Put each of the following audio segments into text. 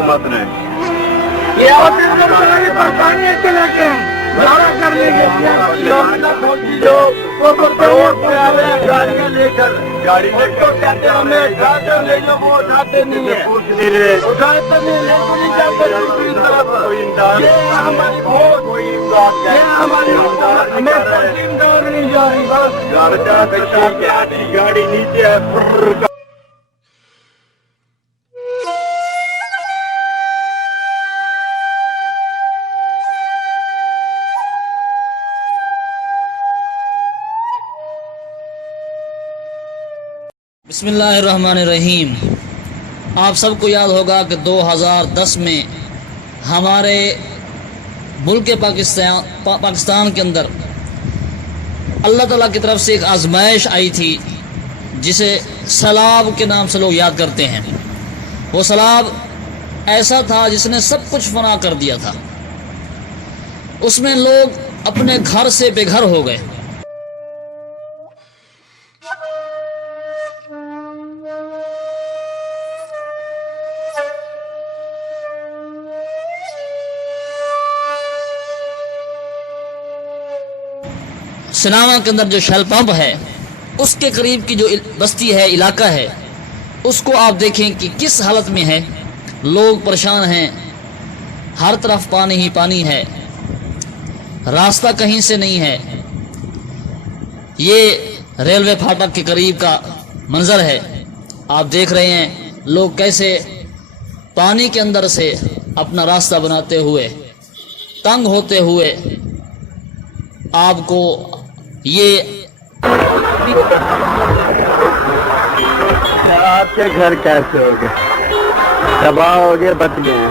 حکومت نے یہ برطانیہ چلے گئے دعویٰ کرنے کے گاڑیاں لے کر ہمیں اٹھاتے لے جو وہ اٹھاتے نہیں ہیں، اٹھاتے نہیں لے کو نہیں جاتے دوسری طرف۔ یہ ہماری بہت یہ ہماری ہمیں امداد نہیں جا رہی۔ گاڑی نیچے ہے۔ بسم اللہ الرحمن الرحیم۔ آپ سب کو یاد ہوگا کہ 2010 میں ہمارے ملک پاکستان کے اندر اللہ تعالیٰ کی طرف سے ایک آزمائش آئی تھی جسے سیلاب کے نام سے لوگ یاد کرتے ہیں۔ وہ سیلاب ایسا تھا جس نے سب کچھ فنا کر دیا تھا۔ اس میں لوگ اپنے گھر سے بے گھر ہو گئے۔ سناوا کے اندر جو شیل پمپ ہے اس کے قریب کی جو بستی ہے، علاقہ ہے، اس کو آپ دیکھیں کہ کس حالت میں ہے۔ لوگ پریشان ہیں، ہر طرف پانی ہی پانی ہے، راستہ کہیں سے نہیں ہے۔ یہ ریلوے پھاٹک کے قریب کا منظر ہے۔ آپ دیکھ رہے ہیں لوگ کیسے پانی کے اندر سے اپنا راستہ بناتے ہوئے، تنگ ہوتے ہوئے آپ کو یہ آپ کے گھر کیسے ہو گئے؟ تباہ ہو گئے، بچ گئے؟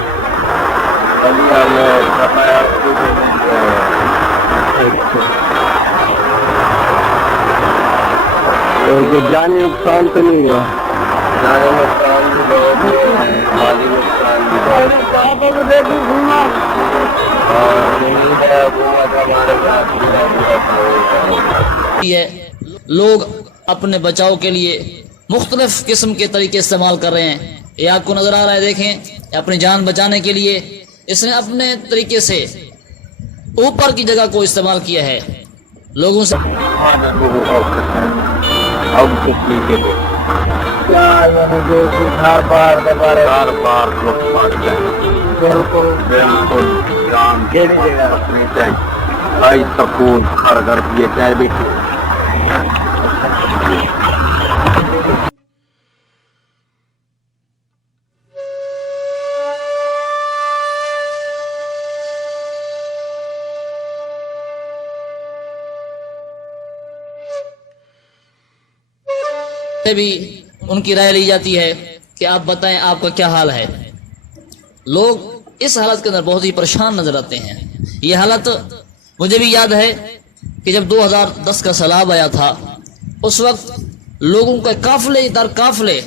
جانی نقصان تو نہیں ہوا؟ جانی نقصان بھی بہت ہے، مالی نقصان بھی بہت ہے۔ لوگ اپنے بچاؤ کے لیے مختلف قسم کے طریقے استعمال کر رہے ہیں۔ یہ آپ کو نظر آ رہا ہے، دیکھیں، اپنی جان بچانے کے لیے اس نے اپنے طریقے سے اوپر کی جگہ کو استعمال کیا ہے۔ لوگوں سے سکون ہر گھر یہ چاہے بھی بھی ان کی رائے لی جاتی ہے کہ آپ بتائیں آپ کا کیا حال ہے۔ لوگ اس حالت کے اندر بہت ہی پریشان نظر آتے ہیں۔ یہ حالت مجھے بھی یاد ہے کہ جب 2010 کا سیلاب آیا تھا، اس وقت لوگوں کے قافلے در قافلے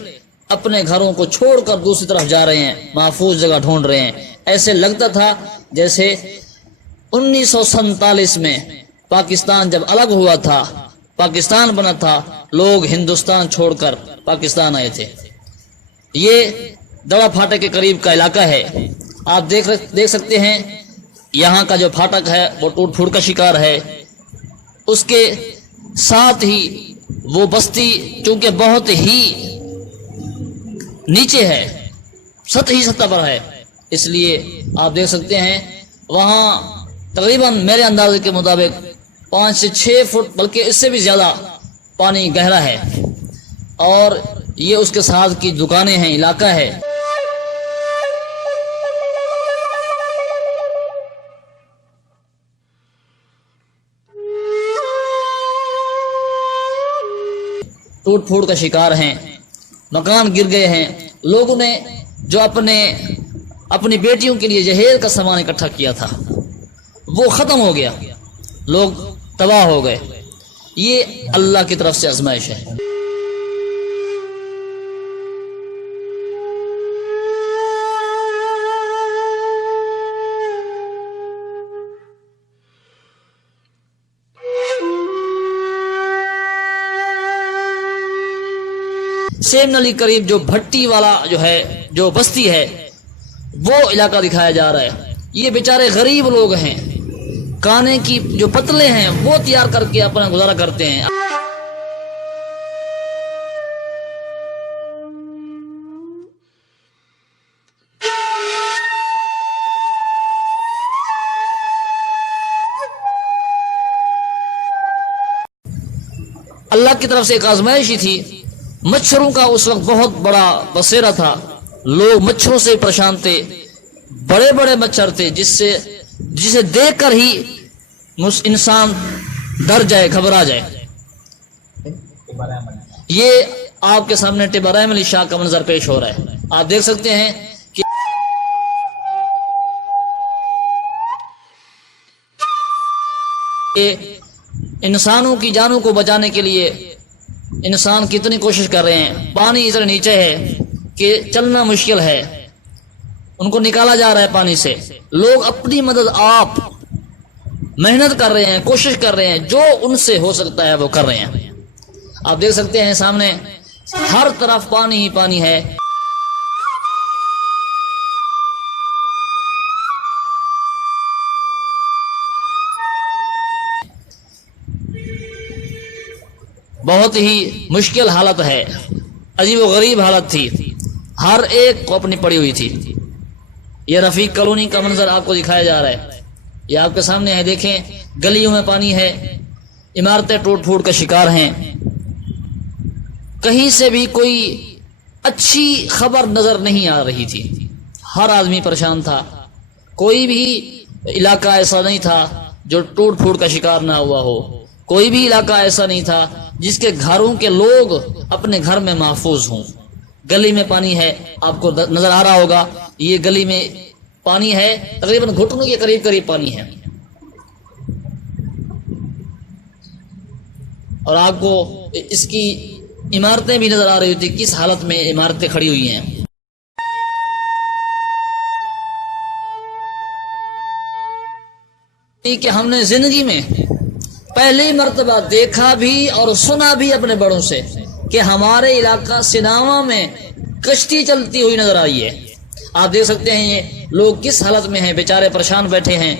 اپنے گھروں کو چھوڑ کر دوسری طرف جا رہے ہیں، محفوظ جگہ ڈھونڈ رہے ہیں۔ ایسے لگتا تھا جیسے 1947 میں پاکستان جب الگ ہوا تھا، پاکستان بنا تھا، لوگ ہندوستان چھوڑ کر پاکستان آئے تھے۔ یہ دڑا پھاٹک کے قریب کا علاقہ ہے۔ آپ دیکھ سکتے ہیں یہاں کا جو پھاٹک ہے وہ ٹوٹ پھوٹ کا شکار ہے۔ اس کے ساتھ ہی وہ بستی چونکہ بہت ہی نیچے ہے، سطحی سطح پر ہے، اس لیے آپ دیکھ سکتے ہیں وہاں تقریباً میرے اندازے کے مطابق 5 سے 6 فٹ بلکہ اس سے بھی زیادہ پانی گہرا ہے، اور یہ اس کے ساتھ کی دکانیں ہیں، علاقہ ہے۔ ٹوٹ پھوٹ کا شکار ہیں، مکان گر گئے ہیں۔ لوگوں نے جو اپنی بیٹیوں کے لیے جہیز کا سامان اکٹھا کیا تھا وہ ختم ہو گیا، لوگ تباہ ہو گئے۔ یہ اللہ کی طرف سے آزمائش ہے۔ سیم نلی قریب جو بھٹی والا جو بستی ہے، وہ علاقہ دکھایا جا رہا ہے. یہ بیچارے غریب لوگ ہیں, کھانے کی جو پتلے ہیں وہ تیار کر کے اپنا گزارا کرتے ہیں. اللہ کی طرف سے ایک آزمائش ہی تھی. مچھروں کا اس وقت بہت بڑا بسیرا تھا, لوگ مچھروں سے پریشان تھے, بڑے بڑے مچھر تھے جسے دیکھ کر ہی انسان ڈر جائے, گھبرا جائے. یہ آپ کے سامنے ٹبرائم علی شاہ کا منظر پیش ہو رہا ہے. آپ دیکھ سکتے ہیں کہ انسانوں کی جانوں کو بچانے کے لیے انسان کتنی کوشش کر رہے ہیں. پانی اتنا نیچے ہے کہ چلنا مشکل ہے, ان کو نکالا جا رہا ہے پانی سے. لوگ اپنی مدد آپ محنت کر رہے ہیں, کوشش کر رہے ہیں, جو ان سے ہو سکتا ہے وہ کر رہے ہیں. آپ دیکھ سکتے ہیں سامنے ہر طرف پانی ہی پانی ہے. بہت ہی مشکل حالت ہے, عجیب و غریب حالت تھی, ہر ایک کو اپنی پڑی ہوئی تھی. یہ رفیق کالونی کا منظر آپ کو دکھایا جا رہا ہے. یہ آپ کے سامنے ہے, دیکھیں گلیوں میں پانی ہے, عمارتیں ٹوٹ پھوٹ کا شکار ہیں. کہیں سے بھی کوئی اچھی خبر نظر نہیں آ رہی تھی. ہر آدمی پریشان تھا. کوئی بھی علاقہ ایسا نہیں تھا جو ٹوٹ پھوٹ کا شکار نہ ہوا ہو. کوئی بھی علاقہ ایسا نہیں تھا جس کے گھروں کے لوگ اپنے گھر میں محفوظ ہوں. گلی میں پانی ہے, آپ کو نظر آ رہا ہوگا. یہ گلی میں پانی ہے, تقریباً گھٹنوں کے قریب قریب پانی ہے. اور آپ کو اس کی عمارتیں بھی نظر آ رہی ہوتی, کس حالت میں عمارتیں کھڑی ہوئی ہیں. کہ ہم نے زندگی میں پہلی مرتبہ دیکھا بھی اور سنا بھی اپنے بڑوں سے کہ ہمارے علاقہ سناوا میں کشتی چلتی ہوئی نظر آئی ہے. آپ دیکھ سکتے ہیں یہ لوگ کس حالت میں ہیں, بیچارے پریشان بیٹھے ہیں.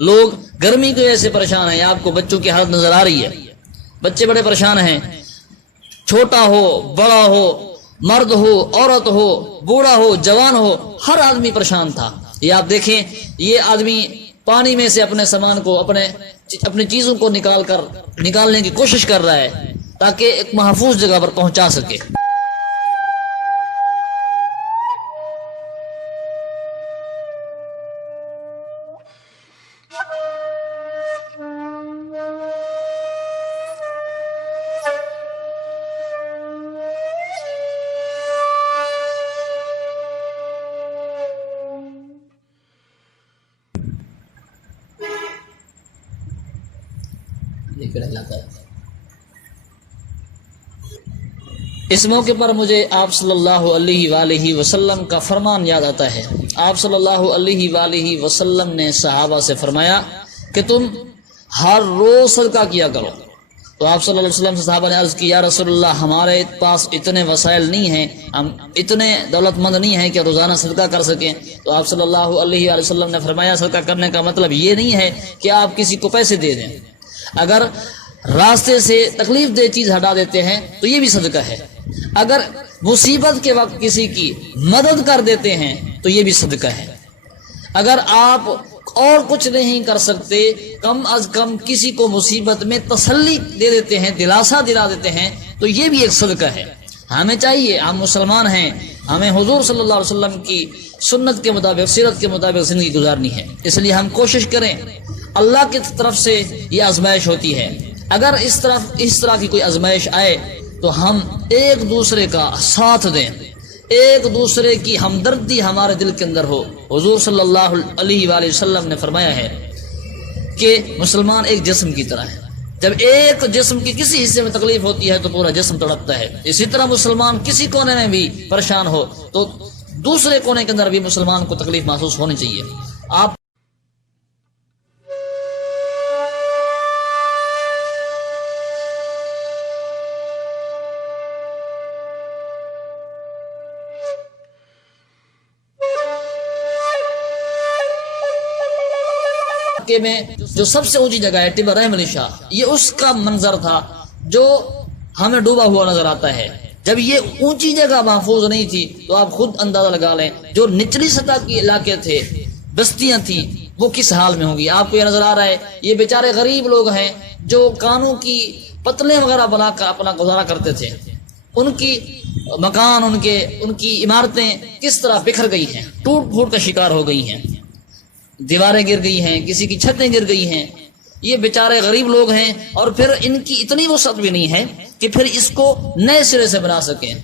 لوگ گرمی کی وجہ سے پریشان ہیں. آپ کو بچوں کی حالت نظر آ رہی ہے, بچے بڑے پریشان ہیں. چھوٹا ہو, بڑا ہو, مرد ہو, عورت ہو, بوڑھا ہو, جوان ہو, ہر آدمی پریشان تھا. یہ آپ دیکھیں, یہ آدمی پانی میں سے اپنے سامان کو, اپنی چیزوں کو نکالنے کی کوشش کر رہا ہے تاکہ ایک محفوظ جگہ پر پہنچا سکے. اس موقع پر مجھے آپ صلی اللہ علیہ وآلہ وسلم کا فرمان یاد آتا ہے. آپ صلی اللہ علیہ وآلہ وسلم نے صحابہ سے فرمایا کہ تم ہر روز صدقہ کیا کرو. تو آپ صلی اللہ علیہ وسلم سے صحابہ نے عرض کی, یا رسول اللہ ہمارے پاس اتنے وسائل نہیں ہیں, ہم اتنے دولت مند نہیں ہیں کہ روزانہ صدقہ کر سکیں. تو آپ صلی اللہ علیہ وآلہ وسلم نے فرمایا صدقہ کرنے کا مطلب یہ نہیں ہے کہ آپ کسی کو پیسے دے دیں. اگر راستے سے تکلیف دہ چیز ہٹا دیتے ہیں تو یہ بھی صدقہ ہے. اگر مصیبت کے وقت کسی کی مدد کر دیتے ہیں تو یہ بھی صدقہ ہے. اگر آپ اور کچھ نہیں کر سکتے, کم از کم کسی کو مصیبت میں تسلی دے دیتے ہیں, دلاسا دلا دیتے ہیں, تو یہ بھی ایک صدقہ ہے. ہمیں چاہیے, ہم مسلمان ہیں, ہمیں حضور صلی اللہ علیہ وسلم کی سنت کے مطابق, سیرت کے مطابق زندگی گزارنی ہے. اس لیے ہم کوشش کریں. اللہ کی طرف سے یہ آزمائش ہوتی ہے. اگر اس طرح کی کوئی آزمائش آئے تو ہم ایک دوسرے کا ساتھ دیں, ایک دوسرے کی ہمدردی ہمارے دل کے اندر ہو. حضور صلی اللہ علیہ وآلہ وسلم نے فرمایا ہے کہ مسلمان ایک جسم کی طرح ہے. جب ایک جسم کی کسی حصے میں تکلیف ہوتی ہے تو پورا جسم تڑپتا ہے. اسی طرح مسلمان کسی کونے میں بھی پریشان ہو تو دوسرے کونے کے اندر بھی مسلمان کو تکلیف محسوس ہونی چاہیے. آپ علاقے میں جو سب سے اونچی جگہ ہے ٹبہ رحم علی شاہ، یہ اس کا منظر تھا جو ہمیں ڈوبا ہوا نظر آتا ہے۔ جب یہ اونچی جگہ محفوظ نہیں تھی تو آپ خود اندازہ لگا لیں جو نچلی سطح کے علاقے تھے، بستیاں تھیں، وہ کس حال میں ہوں گی۔ آپ کو یہ نظر آ رہا ہے یہ بیچارے غریب لوگ ہیں جو کانوں کی پتلیں وغیرہ بنا کر اپنا گزارا کرتے تھے، ان کی مکان، ان کی عمارتیں کس طرح بکھر گئی ہیں، ٹوٹ پھوٹ کا شکار ہو گئی ہیں، دیواریں گر گئی ہیں، کسی کی چھتیں گر گئی ہیں۔ یہ بیچارے غریب لوگ ہیں اور پھر ان کی اتنی وسعت بھی نہیں ہے کہ پھر اس کو نئے سرے سے بنا سکیں۔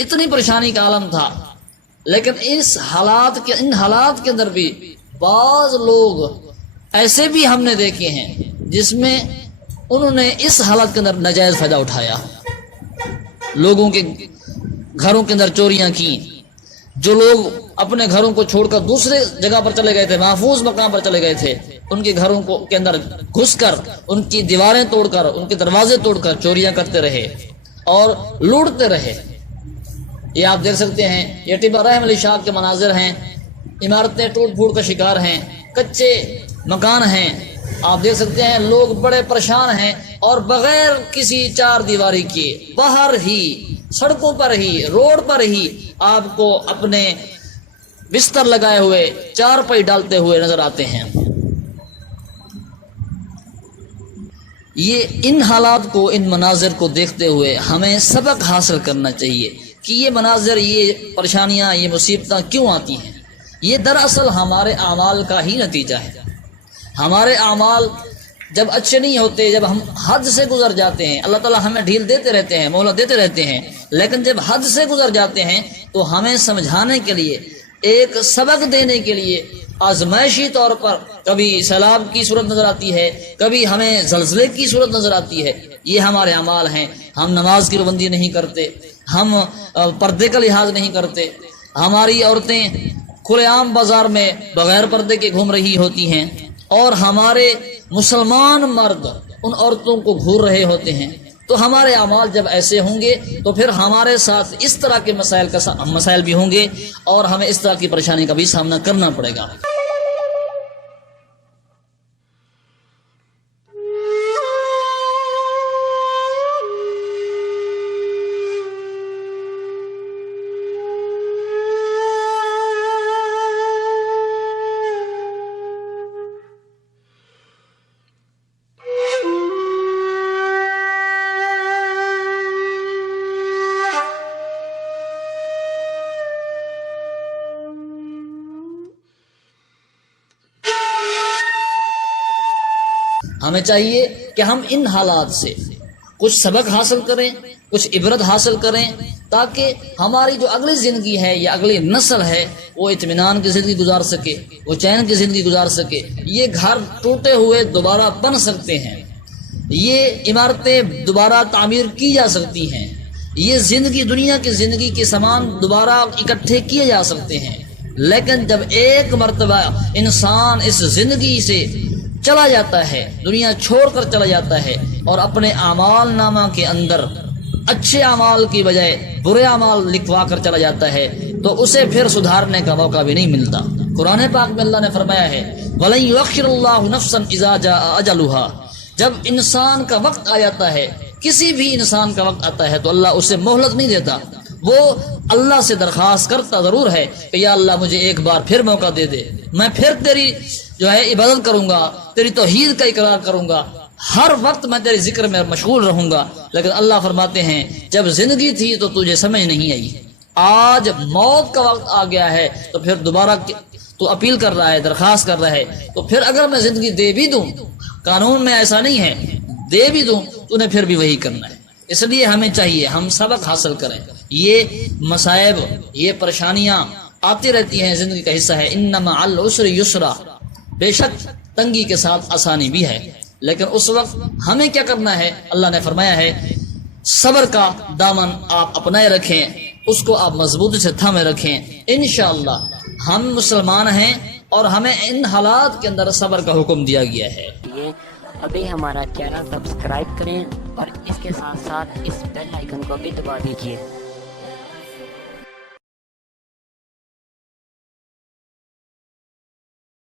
اتنی پریشانی کا عالم تھا، لیکن ان حالات کے اندر بھی بعض لوگ ایسے بھی ہم نے دیکھے ہیں جس میں انہوں نے اس حالت کے اندر ناجائز فائدہ اٹھایا، لوگوں کے گھروں کے اندر چوریاں کی۔ جو لوگ اپنے گھروں کو چھوڑ کر دوسرے جگہ پر چلے گئے تھے، محفوظ مقام پر چلے گئے تھے، ان کے گھروں کے اندر گھس کر ان کی دیواریں توڑ کر، ان کے دروازے توڑ کر چوریاں کرتے رہے اور لوٹتے رہے۔ یہ آپ دیکھ سکتے ہیں، یہ ٹبہ رحم علی شاہ کے مناظر ہیں، عمارتیں ٹوٹ پھوٹ کا شکار ہیں، کچے مکان ہیں، آپ دیکھ سکتے ہیں لوگ بڑے پریشان ہیں اور بغیر کسی چار دیواری کے باہر ہی، سڑکوں پر ہی، روڈ پر ہی آپ کو اپنے بستر لگائے ہوئے چارپائی ڈالتے ہوئے نظر آتے ہیں۔ یہ ان حالات کو، ان مناظر کو دیکھتے ہوئے ہمیں سبق حاصل کرنا چاہیے کہ یہ مناظر، یہ پریشانیاں، یہ مصیبتیں کیوں آتی ہیں۔ یہ دراصل ہمارے اعمال کا ہی نتیجہ ہے۔ ہمارے اعمال جب اچھے نہیں ہوتے، جب ہم حد سے گزر جاتے ہیں، اللہ تعالیٰ ہمیں ڈھیل دیتے رہتے ہیں، مہلت دیتے رہتے ہیں، لیکن جب حد سے گزر جاتے ہیں تو ہمیں سمجھانے کے لیے، ایک سبق دینے کے لیے آزمائشی طور پر کبھی سیلاب کی صورت نظر آتی ہے، کبھی ہمیں زلزلے کی صورت نظر آتی ہے۔ یہ ہمارے اعمال ہیں۔ ہم نماز کی پابندی نہیں کرتے، ہم پردے کا لحاظ نہیں کرتے، ہماری عورتیں کھلے عام بازار میں بغیر پردے کے گھوم رہی ہوتی ہیں، اور ہمارے مسلمان مرد ان عورتوں کو گھور رہے ہوتے ہیں۔ تو ہمارے اعمال جب ایسے ہوں گے تو پھر ہمارے ساتھ اس طرح کے مسائل بھی ہوں گے اور ہمیں اس طرح کی پریشانی کا بھی سامنا کرنا پڑے گا۔ ہمیں چاہیے کہ ہم ان حالات سے کچھ سبق حاصل کریں، کچھ عبرت حاصل کریں، تاکہ ہماری جو اگلی زندگی ہے یا اگلی نسل ہے وہ اطمینان کی زندگی گزار سکے، وہ چین کی زندگی گزار سکے۔ یہ گھر ٹوٹے ہوئے دوبارہ بن سکتے ہیں، یہ عمارتیں دوبارہ تعمیر کی جا سکتی ہیں، یہ زندگی، دنیا کی زندگی کے سامان دوبارہ اکٹھے کیے جا سکتے ہیں۔ لیکن جب ایک مرتبہ انسان اس زندگی سے چلا جاتا ہے، دنیا چھوڑ کر چلا جاتا ہے اور اپنے اعمال نامہ کے اندر اچھے اعمال کی بجائے برے اعمال لکھوا کر چلا جاتا ہے تو اسے پھر سدھارنے کا موقع بھی نہیں ملتا۔ قرآن پاک میں اللہ نے فرمایا ہے وَلَن يُؤَخِّرَ اللَّهُ نَفْسًا إِذَا جَاءَ أَجَلُهَا، جب انسان کا وقت آ جاتا ہے، کسی بھی انسان کا وقت آتا ہے تو اللہ اسے مہلت نہیں دیتا، وہ اللہ سے درخواست کرتا ضرور ہے کہ یا اللہ مجھے ایک بار پھر موقع دے دے، میں پھر تیری عبادت کروں گا، تیری توحید کا اقرار کروں گا، ہر وقت میں تیرے ذکر میں مشغول رہوں گا۔ لیکن اللہ فرماتے ہیں جب زندگی تھی تو تجھے سمجھ نہیں آئی، آج موت کا وقت آ گیا ہے تو پھر دوبارہ تو اپیل کر رہا ہے، درخواست کر رہا ہے، تو پھر اگر میں زندگی دے بھی دوں، قانون میں ایسا نہیں ہے، دے بھی دوں تو انہیں پھر بھی وہی کرنا ہے. اس لیے ہمیں چاہیے ہم سبق حاصل کریں. یہ مصائب، یہ پریشانیاں آتی رہتی ہیں، زندگی کا حصہ ہے. ان مع العسر یسرا، بے شک تنگی کے ساتھ آسانی بھی ہے، لیکن اس وقت ہمیں کیا کرنا ہے؟ اللہ نے فرمایا ہے صبر کا دامن آپ اپنائے رکھیں، اس کو آپ مضبوطی سے تھامے رکھیں. انشاءاللہ ہم مسلمان ہیں اور ہمیں ان حالات کے اندر صبر کا حکم دیا گیا ہے. ابھی ہمارا چینل سبسکرائب کریں اور اس کے ساتھ ساتھ اس بیل آئیکن کو بھی دبا دیجیے.